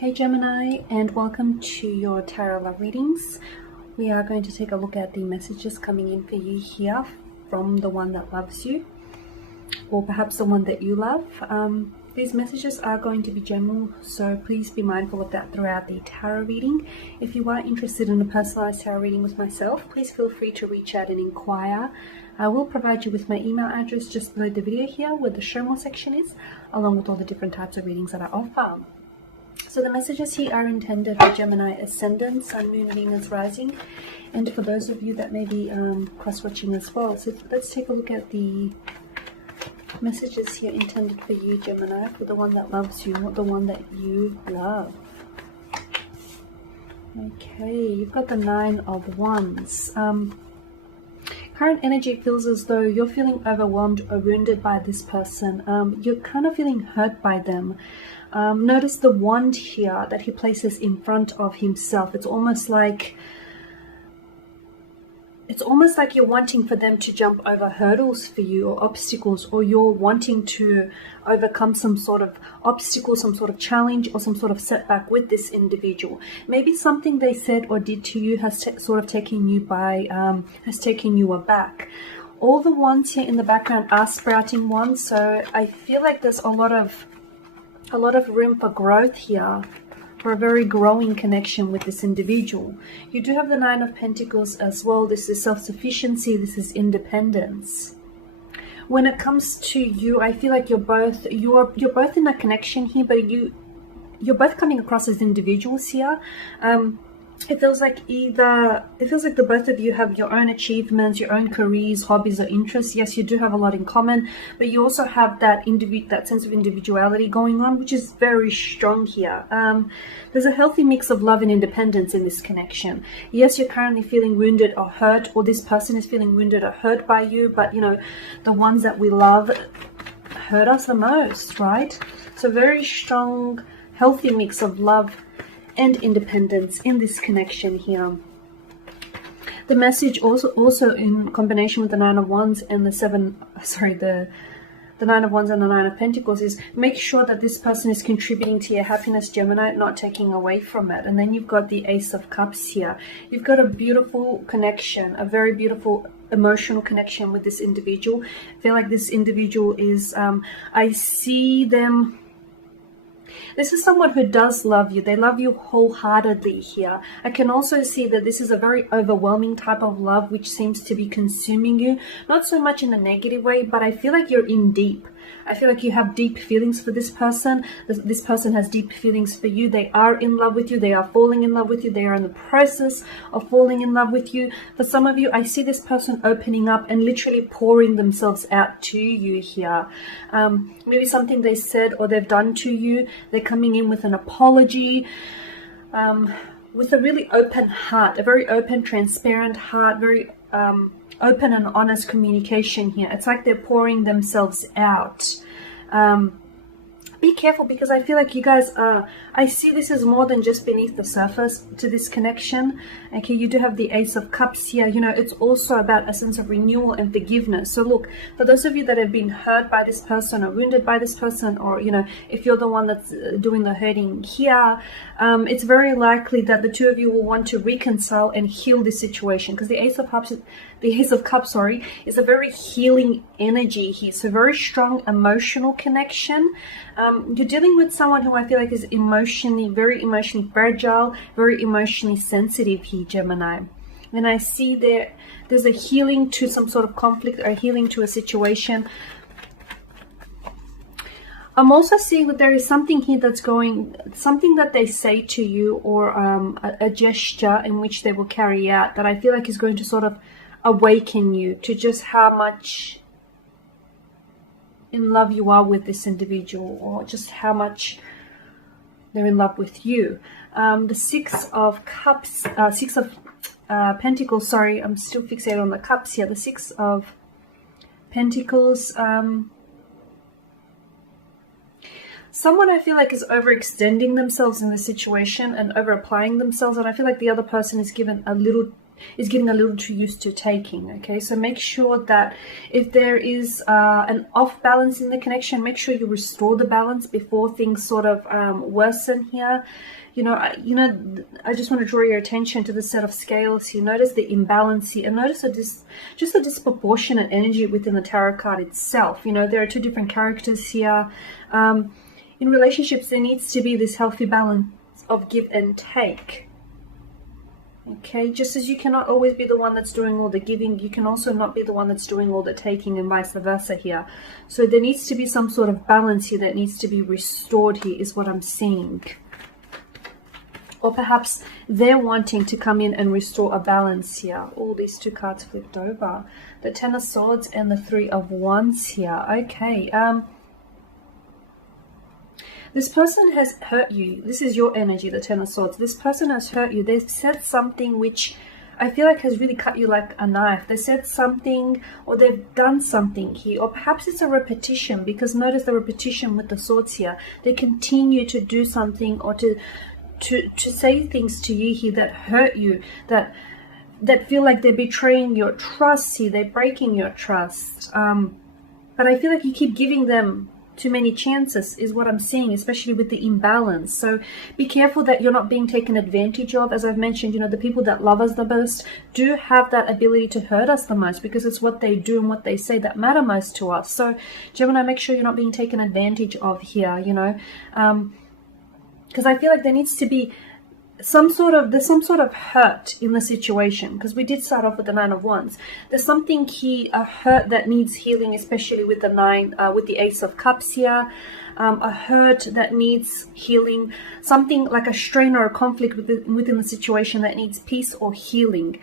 Hey Gemini, and welcome to your tarot love readings. We are going to take a look at the messages coming in for you here from the one that loves you, or perhaps the one that you love. These messages are going to be general, so please be mindful of that throughout the tarot reading. If you are interested in a personalized tarot reading with myself, please feel free to reach out and inquire. I will provide you with my email address just below the video here where the show more section is, along with all the different types of readings that I offer. So the messages here are intended for Gemini Ascendant, Sun, Moon, Venus, Rising, and for those of you that may be cross-watching as well. So let's take a look at the messages here intended for you, Gemini, for the one that loves you, not the one that you love. Okay, you've got the Nine of Wands. Current energy feels as though you're feeling overwhelmed or wounded by this person. You're kind of feeling hurt by them. Notice the wand here that he places in front of himself. It's almost like you're wanting for them to jump over hurdles for you, or obstacles, or you're wanting to overcome some sort of obstacle, some sort of challenge, or some sort of setback with this individual. Maybe something they said or did to you has sort of taken you aback. All the wands here in the background are sprouting wands, so I feel like there's a lot of room for growth here, for a very growing connection with this individual. You do have the Nine of Pentacles as well. This is self-sufficiency, this is independence. When it comes to you, I feel like you're both in a connection here, but you're both coming across as individuals here. It feels like the both of you have your own achievements, your own careers, hobbies, or interests. Yes, you do have a lot in common, but you also have that sense of individuality going on, which is very strong here. There's a healthy mix of love and independence in this connection. Yes, you're currently feeling wounded or hurt, or this person is feeling wounded or hurt by you, but you know, the ones that we love hurt us the most, right? So very strong, healthy mix of love and independence in this connection here. The message also in combination with the Nine of Wands and the Nine of Wands and the Nine of Pentacles is make sure that this person is contributing to your happiness, Gemini, not taking away from it. And then you've got the Ace of Cups here. You've got a beautiful connection, a very beautiful emotional connection with this individual. I feel like this individual is, I see them. This is someone who does love you. They love you wholeheartedly here. I can also see that this is a very overwhelming type of love which seems to be consuming you. Not so much in a negative way, but I feel like you're in deep. I feel like you have deep feelings for this person. This person has deep feelings for you. They are in love with you. They are falling in love with you. They are in the process of falling in love with you. For some of you, I see this person opening up and literally pouring themselves out to you here. Maybe something they said or they've done to you. They're coming in with an apology, with a really open heart, a very open, transparent heart, very open and honest communication here. It's like they're pouring themselves out. Be careful, because I feel like you guys are, I see this is more than just beneath the surface to this connection. Okay, you do have the Ace of Cups here. You know, it's also about a sense of renewal and forgiveness. So look, for those of you that have been hurt by this person or wounded by this person, or, you know, if you're the one that's doing the hurting here, it's very likely that the two of you will want to reconcile and heal this situation, because the Ace of Cups, is a very healing energy here. So very strong emotional connection. You're dealing with someone who I feel like is very emotionally fragile, very emotionally sensitive here, Gemini. And I see there's a healing to some sort of conflict, or healing to a situation. I'm also seeing that there is something here something that they say to you, or a gesture in which they will carry out, that I feel like is going to sort of awaken you to just how much in love you are with this individual, or just how much they're in love with you. The Six of Pentacles, sorry, I'm still fixated on the cups here. The Six of Pentacles, someone I feel like is overextending themselves in the situation and over applying themselves, and I feel like the other person is given a little is getting a little too used to taking. Okay, so make sure that if there is an off balance in the connection, make sure you restore the balance before things sort of worsen here. I just want to draw your attention to the set of scales here. Notice the imbalance here, and notice just a disproportionate energy within the tarot card itself. There are two different characters here. In relationships, there needs to be this healthy balance of give and take. Okay, just as you cannot always be the one that's doing all the giving, you can also not be the one that's doing all the taking, and vice versa here. So there needs to be some sort of balance here that needs to be restored here, is what I'm seeing. Or perhaps they're wanting to come in and restore a balance here. All these two cards flipped over. The Ten of Swords and the Three of Wands here. Okay, this person has hurt you. This is your energy, the Ten of Swords. This person has hurt you. They've said something which I feel like has really cut you like a knife. They said something, or they've done something here. Or perhaps it's a repetition, because notice the repetition with the swords here. They continue to do something, or to say things to you here that hurt you, that feel like they're betraying your trust here. They're breaking your trust. But I feel like you keep giving them too many chances, is what I'm seeing, especially with the imbalance. So be careful that you're not being taken advantage of. As I've mentioned, the people that love us the most do have that ability to hurt us the most, because it's what they do and what they say that matter most to us. So Gemini, make sure you're not being taken advantage of here, because I feel like there needs to be some sort of hurt in the situation, because we did start off with the Nine of Wands. There's something here, a hurt that needs healing, especially with the Ace of Cups here. A hurt that needs healing, something like a strain or a conflict within the situation that needs peace or healing.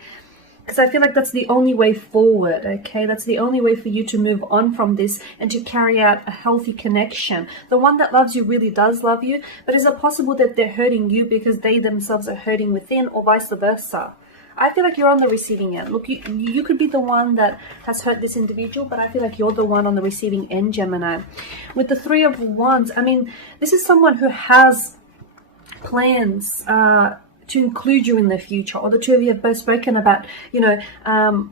Because I feel like that's the only way forward, okay? That's the only way for you to move on from this and to carry out a healthy connection. The one that loves you really does love you, but is it possible that they're hurting you because they themselves are hurting within, or vice versa? I feel like you're on the receiving end. Look, you could be the one that has hurt this individual, but I feel like you're the one on the receiving end, Gemini. With the Three of Wands, I mean, this is someone who has plans to include you in the future, or the two of you have both spoken about,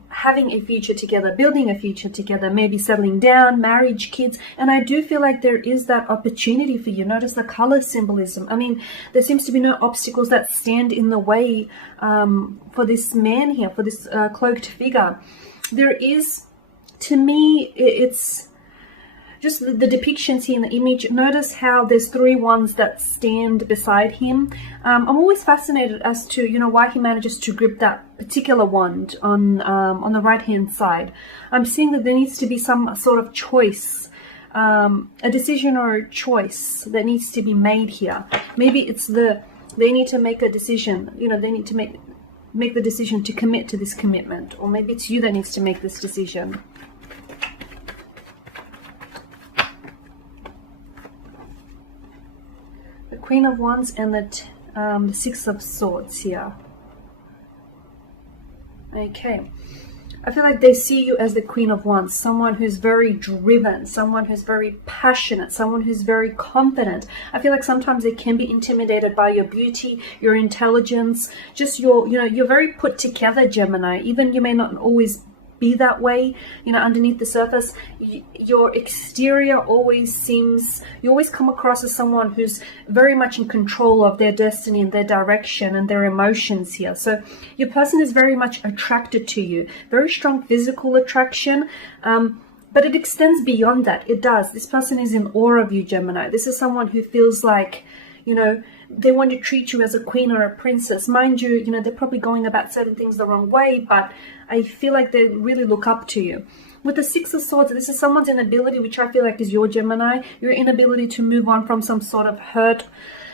having a future together, building a future together, maybe settling down, marriage, kids. And I do feel like there is that opportunity for you. Notice the color symbolism. I mean, there seems to be no obstacles that stand in the way for this man here, for this cloaked figure. There is, to me, it's just the depictions here in the image. Notice how there's three wands that stand beside him. I'm always fascinated as to, why he manages to grip that particular wand on the right hand side. I'm seeing that there needs to be some sort of choice, a decision or a choice that needs to be made here. Maybe it's they need to make a decision. They need to make the decision to commit to this commitment, or maybe it's you that needs to make this decision. Queen of Wands and the Six of Swords here. Okay. I feel like they see you as the Queen of Wands, someone who's very driven, someone who's very passionate, someone who's very confident. I feel like sometimes they can be intimidated by your beauty, your intelligence, just you're very put together, Gemini. Even you may not always be that way, underneath the surface. Your exterior always seems, you always come across as someone who's very much in control of their destiny and their direction and their emotions here. So your person is very much attracted to you, very strong physical attraction, but it extends beyond that. It does. This person is in awe of you, Gemini. This is someone who feels like, they want to treat you as a queen or a princess. Mind you, they're probably going about certain things the wrong way, but I feel like they really look up to you. With the Six of Swords, this is someone's inability, which I feel like is your Gemini, your inability to move on from some sort of hurt,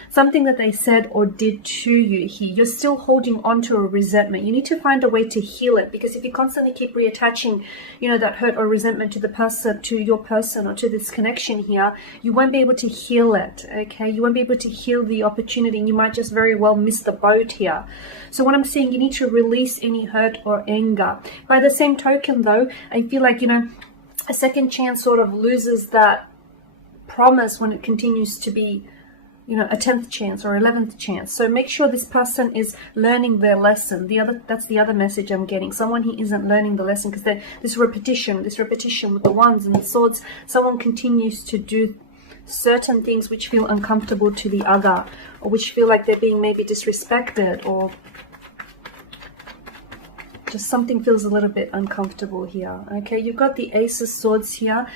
something that they said or did to you here. You're still holding on to a resentment. You need to find a way to heal it, because if you constantly keep reattaching, that hurt or resentment to the person, to your person, or to this connection here, you won't be able to heal it, okay? You won't be able to heal the opportunity, and you might just very well miss the boat here. So what I'm saying, you need to release any hurt or anger. By the same token, though, I feel like, a second chance sort of loses that promise when it continues to be you know, a 10th chance or 11th chance. So make sure this person is learning their lesson. That's the other message I'm getting. Someone who isn't learning the lesson, because this repetition with the wands and the swords, someone continues to do certain things which feel uncomfortable to the other, or which feel like they're being maybe disrespected, or just something feels a little bit uncomfortable here. Okay, you've got the Ace of Swords here.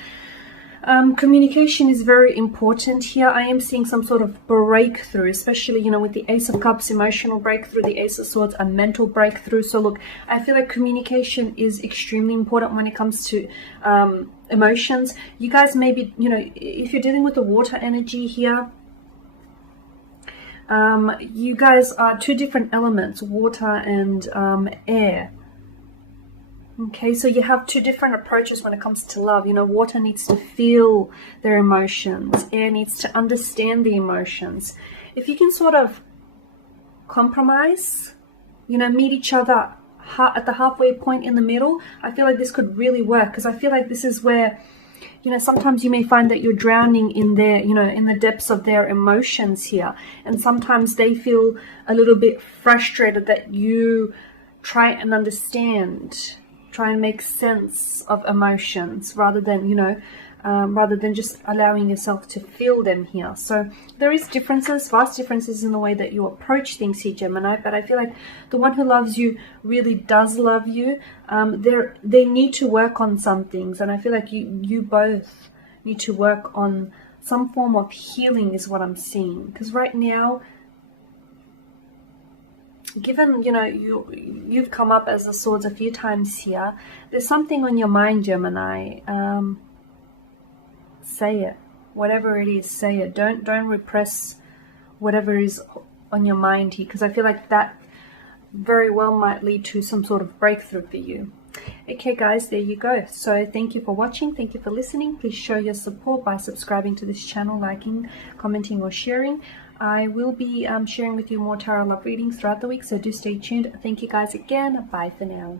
Communication is very important here. I am seeing some sort of breakthrough, especially, you know, with the Ace of Cups, emotional breakthrough, the Ace of Swords, a mental breakthrough. So look, I feel like communication is extremely important when it comes to emotions. You guys maybe, you know, if you're dealing with the water energy here, you guys are two different elements, water and air. Okay, so you have two different approaches when it comes to love. You know, water needs to feel their emotions. Air needs to understand the emotions. If you can sort of compromise, you know, meet each other at the halfway point in the middle, I feel like this could really work. Because I feel like this is where, you know, sometimes you may find that you're drowning in their, you know, in the depths of their emotions here. And sometimes they feel a little bit frustrated that you try and understand, try and make sense of emotions rather than, you know, rather than just allowing yourself to feel them here. So there is differences, vast differences in the way that you approach things here, Gemini, but I feel like the one who loves you really does love you. They need to work on some things, and I feel like you both need to work on some form of healing is what I'm seeing. Because right now, given, you know, you've come up as the Swords a few times here, there's something on your mind, Gemini. Say it. Whatever it is, say it. Don't repress whatever is on your mind here, because I feel like that very well might lead to some sort of breakthrough for you. Okay guys, there you go. So thank you for watching, thank you for listening. Please show your support by subscribing to this channel, liking, commenting or sharing. I will be sharing with you more tarot love readings throughout the week, so do stay tuned. Thank you guys again. Bye for now.